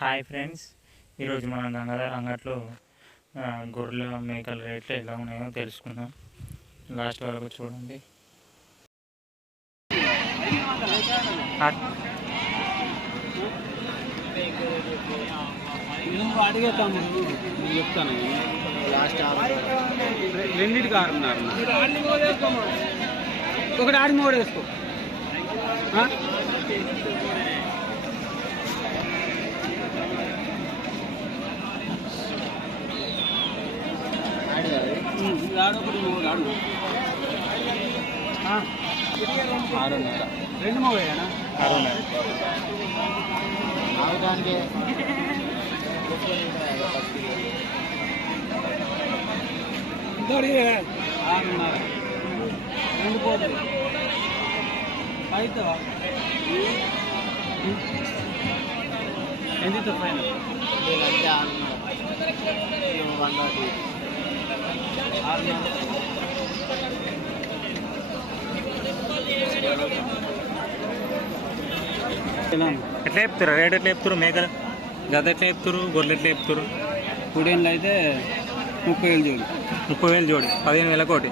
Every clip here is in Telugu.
హాయ్ ఫ్రెండ్స్, ఈరోజు మనం గంగాధర అంగట్లో గొర్రెల మేకల రేట్లు ఎలా ఉన్నాయో తెలుసుకుందాం. లాస్ట్ వరకు చూడండి. అడిగేస్తాము, చెప్తాను. లాస్ట్ రెండింటికి 6.5. ఒకటి ఆడి మూడు వేసుకో. ఆడొకటి మూడు ఆడు 6.5. 2 మూడేనా? 6.5. ఆడడానికి 6.5. 2 పోతుంది అయితే ఎంత ఫైనల్? 6.5. ఎట్లా చెప్తారు రేట్? ఎట్లా చెప్తారు? మేకలు జత ఎట్లా చెప్తారు? గొర్రెలు ఎట్లా చెప్తారు? కుడేళ్ళు అయితే 30,000 జోడి. 30,000 జోడి, 15,000 కోటి.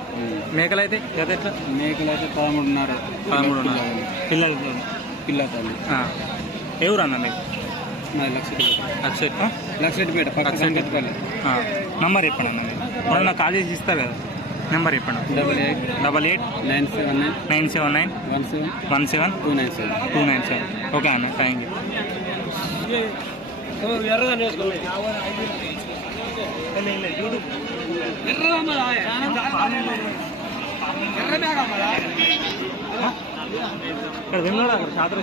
మేకలు అయితే జత ఎట్లా? మేకలు అయితే 13.5. 13.5 పిల్లలు. పిల్ల తల్లి. ఏ ఊరు అన్న మీకు? లక్షపేట పక్క సంగతిపల్లి. నంబర్ చెప్పండి అన్న. మీరు నాకు కాల్ చేసి ఇస్తారు కదా, నెంబర్ చెప్పండి. 88 979 17 297. ఓకే అన్న, థ్యాంక్ యూ. ఇక్కడ విన్నాడు, అక్కడ శాతం